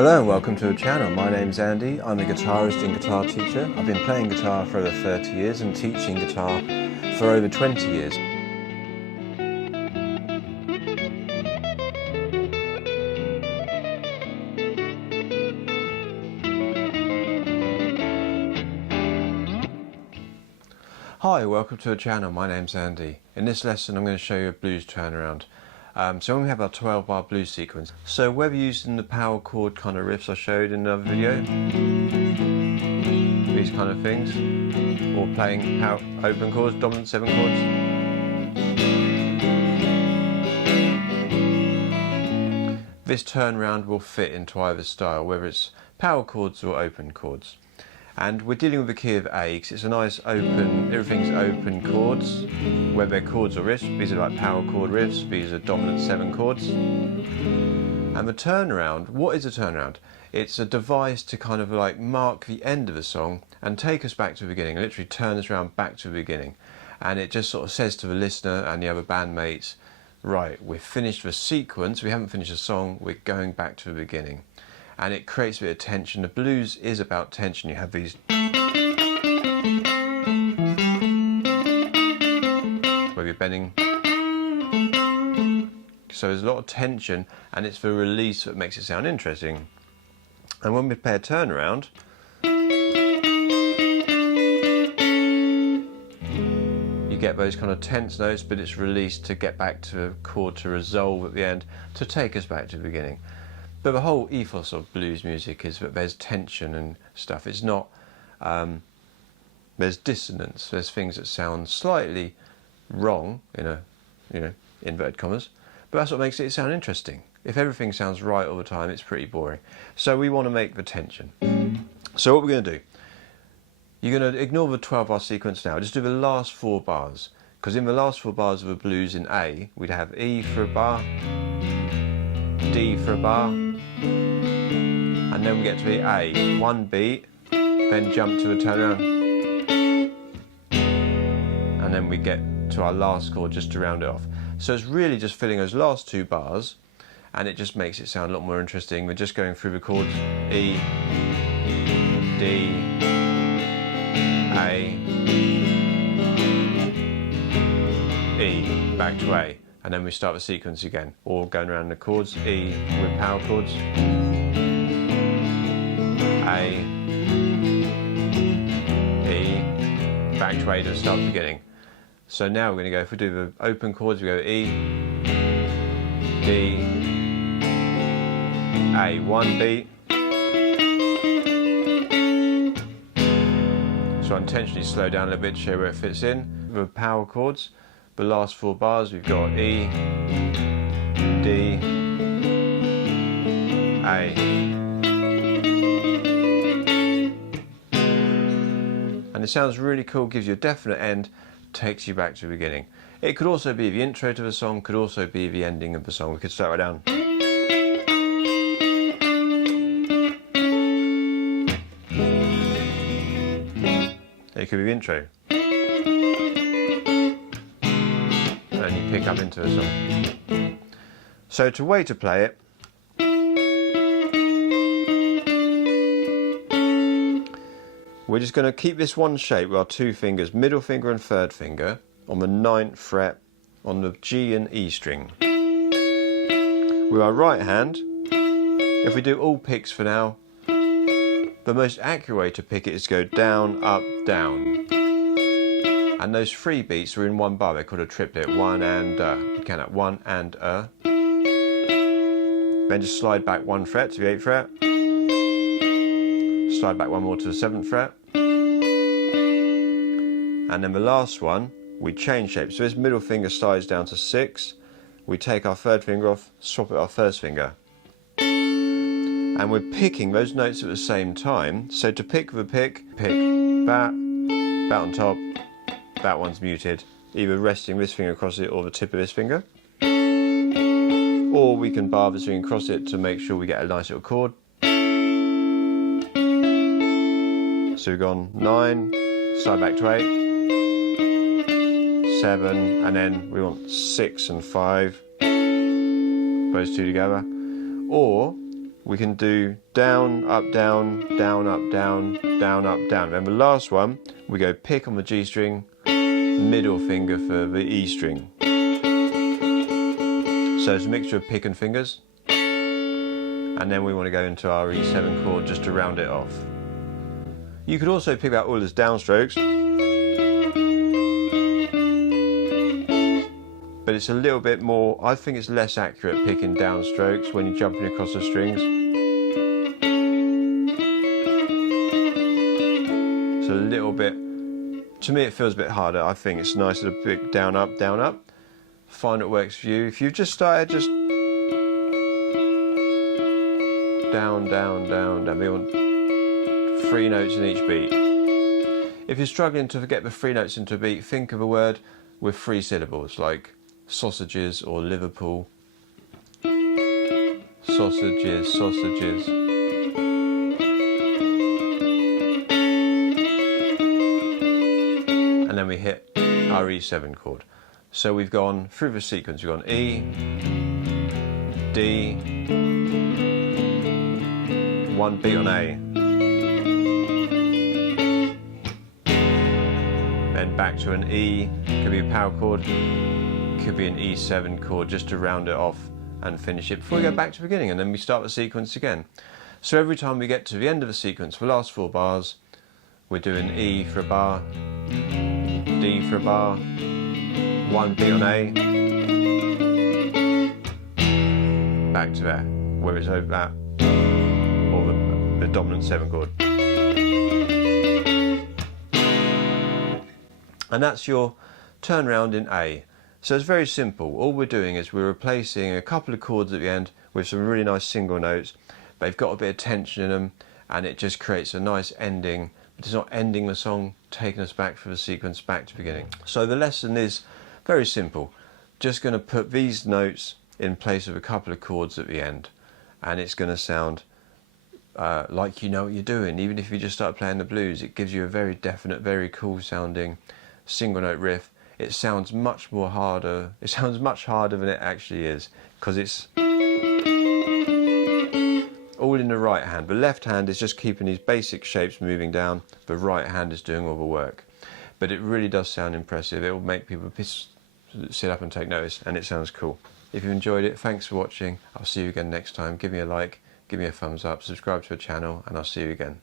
Hello and welcome to the channel. My name's Andy. I'm a guitarist and guitar teacher. I've been playing guitar for over 30 years and teaching guitar for over 20 years. Hi, welcome to the channel. My name's Andy. In this lesson I'm going to show you a blues turnaround. So when we have our 12-bar blues sequence, so whether using the power chord kind of riffs I showed in another video, these kind of things, or playing open chords, dominant 7 chords, this turnaround will fit into either style, whether it's power chords or open chords. And we're dealing with the key of A because it's a nice open, everything's open chords, whether they're chords or riffs. These are like power chord riffs, these are dominant 7 chords. And the turnaround, what is a turnaround? It's a device to kind of like mark the end of a song and take us back to the beginning, literally turn us around back to the beginning. And it just sort of says to the listener and the other bandmates, right, we've finished the sequence, we haven't finished the song, we're going back to the beginning. And it creates a bit of tension. The blues is about tension. You have these where you're bending. So there's a lot of tension and it's the release that makes it sound interesting. And when we play a turnaround, you get those kind of tense notes, but it's released to get back to a chord to resolve at the end, to take us back to the beginning. But the whole ethos of blues music is that there's tension and stuff. It's not, there's dissonance. There's things that sound slightly wrong, in inverted commas, but that's what makes it sound interesting. If everything sounds right all the time, it's pretty boring. So we want to make the tension. So what we're going to do, you're going to ignore the 12-bar sequence now. Just do the last 4 bars, because in the last 4 bars of a blues in A, we'd have E for a bar, D for a bar, and then we get to the A, 1 beat, then jump to a turnaround, and then we get to our last chord just to round it off. So it's really just filling those last 2 bars, and it just makes it sound a lot more interesting. We're just going through the chords E, D, A, E, back to A. And then we start the sequence again, all going around the chords, E with power chords, A, E, back to A to start the beginning. So now we're going to go, if we do the open chords, we go E, D, A, 1 beat. So I intentionally slow down a little bit to show where it fits in. The power chords, the last 4 bars, we've got E, D, A. And it sounds really cool, gives you a definite end, takes you back to the beginning. It could also be the intro to the song, could also be the ending of the song. We could start right down. It could be the intro. And you pick up into the song. So to way to play it, we're just going to keep this one shape with our 2 fingers, middle finger and 3rd finger, on the 9th fret on the G and E string. With our right hand, if we do all picks for now, the most accurate way to pick it is to go down, up, down. And those 3 beats are in 1 bar. They're called a triplet. 1 and you can have 1 and Then just slide back 1 fret to the 8th fret. Slide back 1 more to the 7th fret. And then the last one, we change shape. So this middle finger slides down to 6. We take our 3rd finger off, swap it our 1st finger. And we're picking those notes at the same time. So to pick the pick that on top, that one's muted, either resting this finger across it or the tip of this finger. Or we can bar this finger across it to make sure we get a nice little chord. So we've gone 9, slide back to 8, 7, and then we want 6 and 5, those 2 together. Or we can do down, up, down, down, up, down, down, up, down. Remember last one, we go pick on the G string, middle finger for the E string. So it's a mixture of pick and fingers. And then we want to go into our E7 chord just to round it off. You could also pick out all as downstrokes, but it's a little bit more, I think it's less accurate picking downstrokes when you're jumping across the strings. It's a little bit, to me it feels a bit harder. I think it's nicer to pick down, up, down, up. Find what works for you. If you've just started, just down, down, down, down. We want 3 notes in each beat. If you're struggling to get the 3 notes into a beat, think of a word with 3 syllables, like sausages or Liverpool. Sausages, sausages. And then we hit our E7 chord. So we've gone through the sequence, we've gone E, D, 1 beat on A, then back to an E, could be a power chord, could be an E7 chord just to round it off and finish it before we go back to the beginning, and then we start the sequence again. So every time we get to the end of the sequence, for the last 4 bars, we're doing E for a bar, D for a bar, 1 beat on A, back to that, whether it's over that or the dominant 7 chord. And that's your turnaround in A. So it's very simple. All we're doing is we're replacing a couple of chords at the end with some really nice single notes. They've got a bit of tension in them, and it just creates a nice ending. It's not ending the song, taking us back for the sequence, back to the beginning. So the lesson is very simple. Just going to put these notes in place of a couple of chords at the end, and it's going to sound like you know what you're doing. Even if you just start playing the blues, it gives you a very definite, very cool sounding single note riff. It sounds much more harder. It sounds much harder than it actually is, because it's all in the right hand. The left hand is just keeping these basic shapes moving down. The right hand is doing all the work. But it really does sound impressive. It will make people sit up and take notice, and it sounds cool. If you enjoyed it, thanks for watching. I'll see you again next time. Give me a like, give me a thumbs up, subscribe to the channel, and I'll see you again.